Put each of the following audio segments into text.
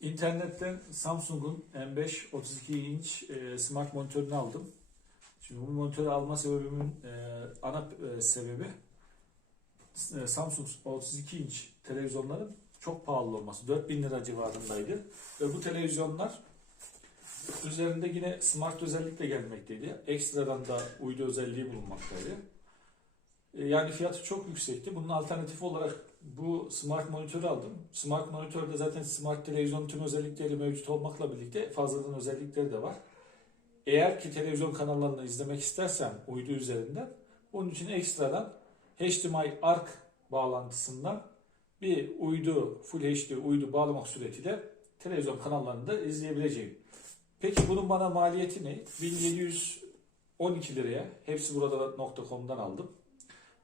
İnternetten Samsung'un M5 32 inç e, smart monitörünü aldım. Şimdi bu monitörü alma sebebimin e, ana e, sebebi Samsung 32 inç televizyonların çok pahalı olması. 4000 lira civarındaydı. Ve bu televizyonlar üzerinde yine smart özellik de gelmekteydi. Ekstradan da uydu özelliği bulunmaktaydı. Yani fiyatı çok yüksekti. Bunun alternatifi olarak bu smart monitörü aldım. Smart monitörde zaten smart televizyon tüm özellikleri mevcut olmakla birlikte fazladan özellikleri de var. Eğer ki televizyon kanallarını izlemek istersen uydu üzerinden bunun için ekstradan HDMI ARC bağlantısından bir uydu Full HD uydu bağlamak suretiyle televizyon kanallarını da izleyebileceğim. Peki bunun bana maliyeti ne? 1712 liraya hepsi burada .com'dan aldım.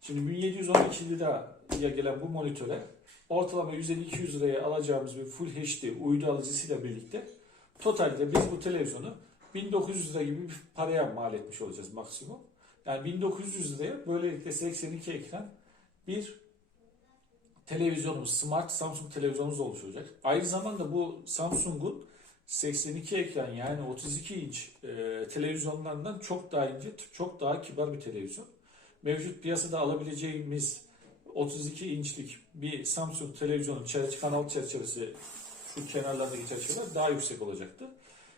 Şimdi 1712 liraya gelen bu monitöre ortalama 150-200 liraya alacağımız bir Full HD uydu alıcısıyla birlikte totalde biz bu televizyonu 1900 lira gibi bir paraya mal etmiş olacağız maksimum. Yani 1900 liraya böylelikle 82 ekran bir televizyonumuz, smart Samsung televizyonumuz oluşacak. Aynı zamanda bu Samsung'un 82 ekran yani 32 inç e, televizyonlarından çok daha ince, çok daha kibar bir televizyon. Mevcut piyasada alabileceğimiz 32 inçlik bir Samsung televizyonun çerçeve, kanal çerçevesi şu kenarlardaki çerçeveler daha yüksek olacaktı.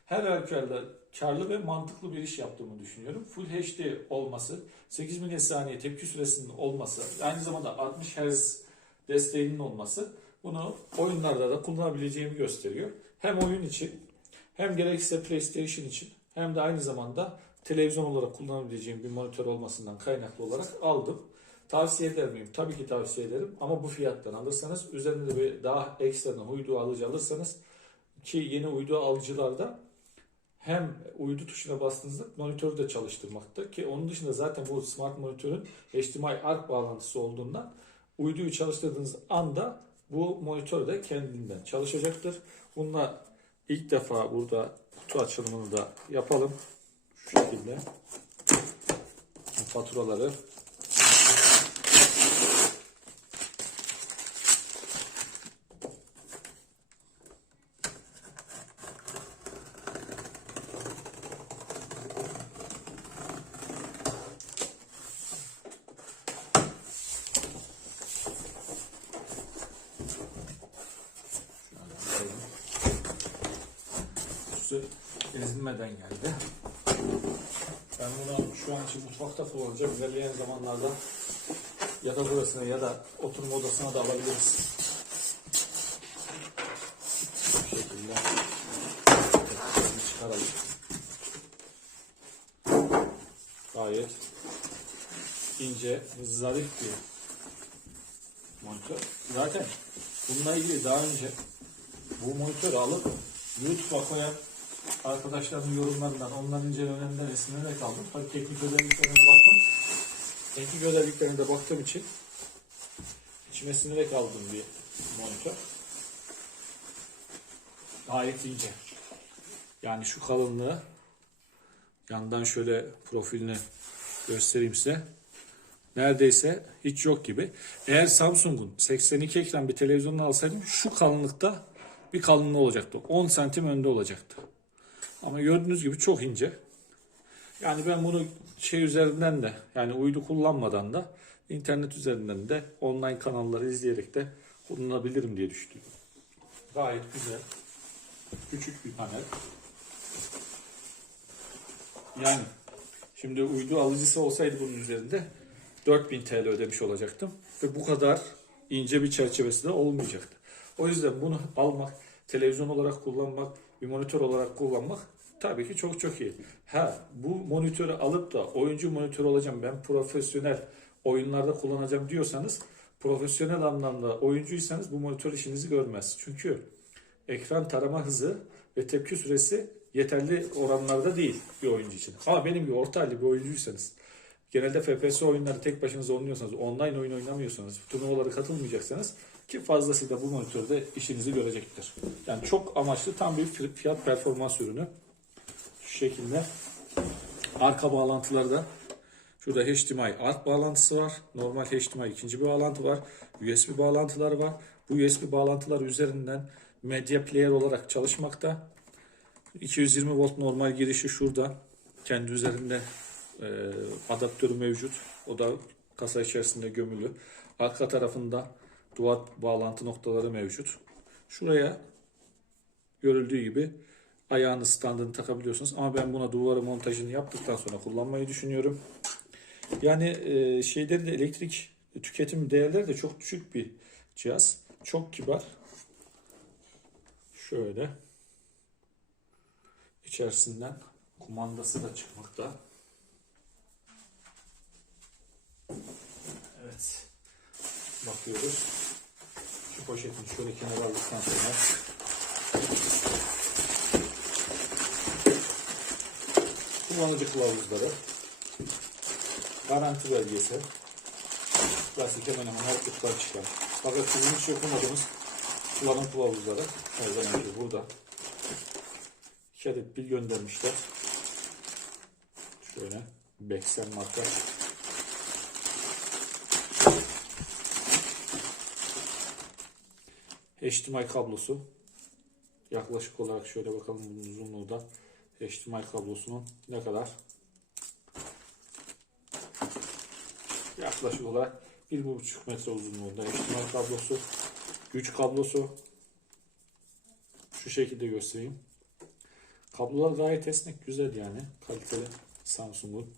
Her halükarda karlı ve mantıklı bir iş yaptığımı düşünüyorum. Full HD olması, 8 milisaniye tepki süresinin olması, aynı zamanda 60 Hz desteğinin olması bunu oyunlarda da kullanabileceğimi gösteriyor. Hem oyun için hem gerekirse PlayStation için hem de aynı zamanda televizyon olarak kullanabileceğim bir monitör olmasından kaynaklı olarak aldım. Tavsiye eder miyim? Tabii ki tavsiye ederim ama bu fiyattan alırsanız üzerinde bir daha ekstradan uydu alıcı alırsanız ki yeni uydu alıcılarda hem uydu tuşuna bastığınızda monitörü de çalıştırmakta ki onun dışında zaten bu smart monitörün HDMI ARC bağlantısı olduğundan uyduyu çalıştırdığınız anda bu monitör de kendinden çalışacaktır. Bununla ilk defa burada kutu açılımını da yapalım. Şu şekilde. Faturaları Üstü ezilmeden geldi. Ben bunu şu an için mutfakta kullanacağım. İlerleyen zamanlarda yatak odasına ya da oturma odasına da alabiliriz. Bu şekilde çıkaralım. Gayet ince, zarif bir monitör. Zaten bununla ilgili daha önce bu monitörü alıp YouTube'a koyan arkadaşların yorumlarından, onların incelemlerinden esinlenerek aldım. Tabii teknik özelliklerine baktım. Teknik özelliklerine de baktığım için içime sinerek aldığım bir monitör. Gayet ince. Yani şu kalınlığı yandan şöyle profilini göstereyim size. Neredeyse hiç yok gibi. Eğer Samsung'un 82 ekran bir televizyonunu alsaydım şu kalınlıkta bir kalınlığı olacaktı. 10 santim önde olacaktı. Ama gördüğünüz gibi çok ince. Yani ben bunu şey üzerinden de yani uydu kullanmadan da internet üzerinden de online kanalları izleyerek de kullanabilirim diye düşünüyorum. Gayet güzel. Küçük bir panel. Yani şimdi uydu alıcısı olsaydı bunun üzerinde 4000 TL ödemiş olacaktım. Ve bu kadar ince bir çerçevesi de olmayacaktı. O yüzden bunu almak, televizyon olarak kullanmak, bir monitör olarak kullanmak tabii ki çok çok iyi. Ha bu monitörü alıp da oyuncu monitör olacağım ben profesyonel oyunlarda kullanacağım diyorsanız profesyonel anlamda oyuncuysanız bu monitör işinizi görmez. Çünkü ekran tarama hızı ve tepki süresi yeterli oranlarda değil bir oyuncu için. Ama benim gibi orta halli bir oyuncuysanız genelde FPS oyunları tek başınıza oynuyorsanız, online oyun oynamıyorsanız, turnuvalara katılmayacaksanız ki fazlasıyla bu monitörde işinizi görecektir. Yani çok amaçlı tam bir fiyat performans ürünü. Şu şekilde. Arka bağlantıları da şurada HDMI ARC bağlantısı var. Normal HDMI ikinci bir bağlantı var. USB bağlantıları var. Bu USB bağlantılar üzerinden medya player olarak çalışmakta. 220 volt normal girişi şurada. Kendi üzerinde e, adaptörü mevcut. O da kasa içerisinde gömülü. Arka tarafında duvar bağlantı noktaları mevcut. Şuraya görüldüğü gibi ayağını standını takabiliyorsunuz. Ama ben buna duvara montajını yaptıktan sonra kullanmayı düşünüyorum. Yani e, de elektrik tüketim değerleri de çok düşük bir cihaz. Çok kibar. Şöyle. İçerisinden kumandası da çıkmakta. Evet. Bakıyoruz. Şu poşetini şöyle kenara aldıktan sonra kullanıcı kılavuzları, garanti belgesi, plastik hemen hemen her kutudan çıkan. Fakat sizin hiç okumadığınız kullanım kılavuzları her zamanki burada. İki adet bil göndermişler. Şöyle Bexel marka. HDMI kablosu. Yaklaşık olarak şöyle bakalım bunun uzunluğu da. HDMI kablosunun ne kadar? Yaklaşık olarak 1,5 metre uzunluğunda HDMI kablosu. Güç kablosu. Şu şekilde göstereyim. Kablolar gayet esnek, güzel yani. Kaliteli Samsung'un.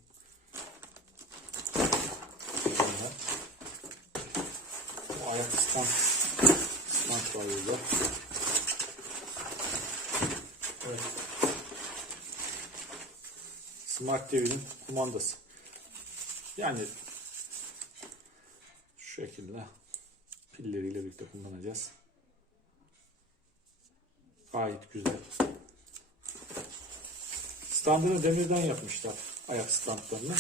Ayak stand, burada. Evet. Smart TV'nin kumandası. Yani şu şekilde pilleriyle birlikte kullanacağız. Gayet güzel. Standını demirden yapmışlar ayak standlarını.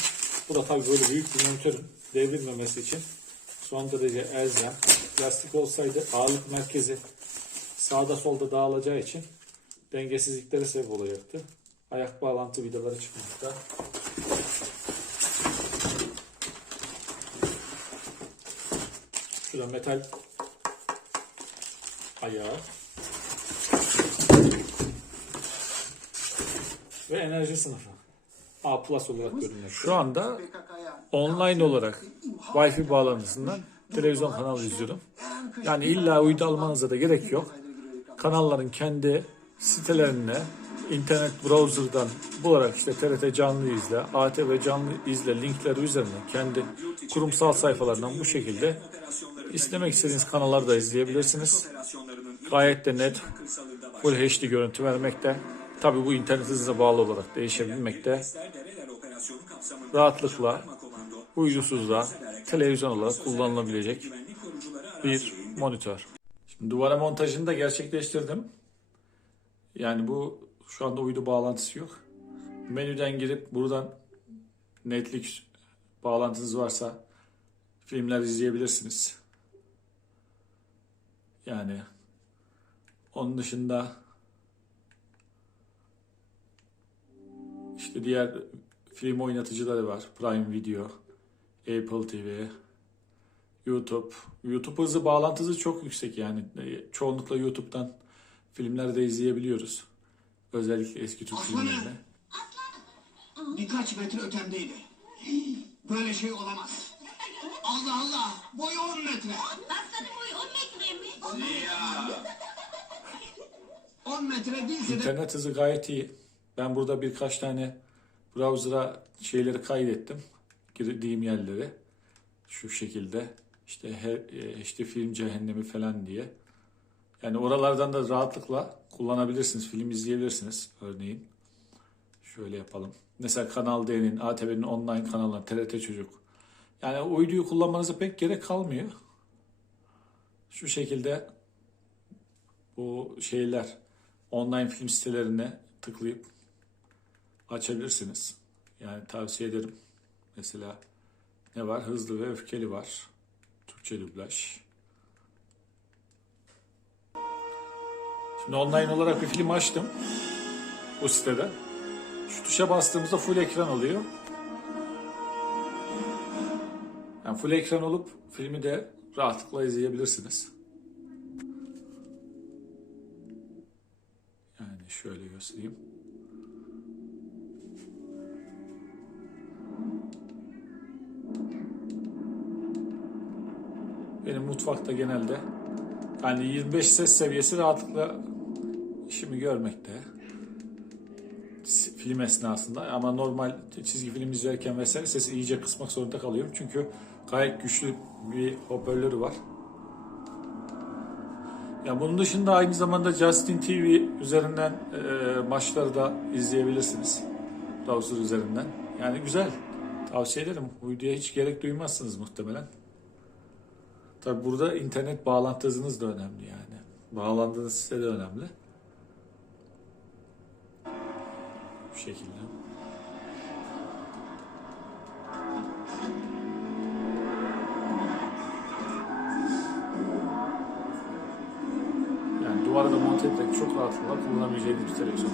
Bu da tabii böyle büyük bir monitörün devrilmemesi için son derece elzem. Plastik olsaydı ağırlık merkezi sağda solda dağılacağı için dengesizliklere sebep olacaktı. Ayak bağlantı vidaları çıkmakta. Şurada metal ayağı. Ve enerji sınıfı. A plus olarak görünüyor. Şu anda online olarak Wi-Fi bağlantısından televizyon kanalı izliyorum. Yani illa uydu almanıza da gerek yok. Kanalların kendi sitelerine internet browser'dan bularak işte TRT canlı izle, ATV canlı izle linkleri üzerinden kendi kurumsal sayfalarından bu şekilde istemek istediğiniz kanalları da izleyebilirsiniz. Gayet de net Full HD görüntü vermekte. Tabii bu internet hızına bağlı olarak değişebilmekte. Rahatlıkla uydusuz da televizyon olarak kullanılabilecek bir monitör. Şimdi duvara montajını da gerçekleştirdim. Yani bu şu anda uydu bağlantısı yok. Menüden girip buradan Netflix bağlantınız varsa filmler izleyebilirsiniz. Yani onun dışında işte diğer film oynatıcıları var. Prime Video, Apple TV, YouTube. YouTube hızı bağlantısı çok yüksek yani. E, Çoğunlukla YouTube'dan filmleri de izleyebiliyoruz. Özellikle eski Türk Aslanım. filmlerini. Birkaç metre ötemdeydi. Böyle şey olamaz. Allah Allah. Boyu 10 metre. Aslanın boyu 10 metre mi? 10 metre değilse de İnternet hızı gayet iyi. Ben burada birkaç tane browser'a şeyleri kaydettim. Girdiğim yerleri. Şu şekilde. İşte her, e, işte film cehennemi falan diye. Yani oralardan da rahatlıkla kullanabilirsiniz. Film izleyebilirsiniz örneğin. Şöyle yapalım. Mesela Kanal D'nin, ATV'nin online kanalları, TRT Çocuk. Yani uyduyu kullanmanıza pek gerek kalmıyor. Şu şekilde bu şeyler online film sitelerine tıklayıp açabilirsiniz. Yani tavsiye ederim. Mesela ne var? Hızlı ve öfkeli var. Türkçe dublaj. Şimdi online olarak bir film açtım. Bu sitede. Şu tuşa bastığımızda full ekran oluyor. Yani full ekran olup filmi de rahatlıkla izleyebilirsiniz. Yani şöyle göstereyim. Mutfakta genelde yani 25 ses seviyesi rahatlıkla işimi görmekte. Film esnasında ama normal çizgi film izlerken vesaire sesi iyice kısmak zorunda kalıyorum. Çünkü gayet güçlü bir hoparlörü var. Ya bunun dışında aynı zamanda Justin TV üzerinden e, maçları da izleyebilirsiniz. Browser üzerinden. Yani güzel. Tavsiye ederim. Videoya hiç gerek duymazsınız muhtemelen. Tabi burada internet bağlantınız da önemli yani. Bağlandığınız site de önemli. Bu şekilde. Yani duvara da monte ederek çok rahatlıkla kullanabileceğiniz bir televizyon.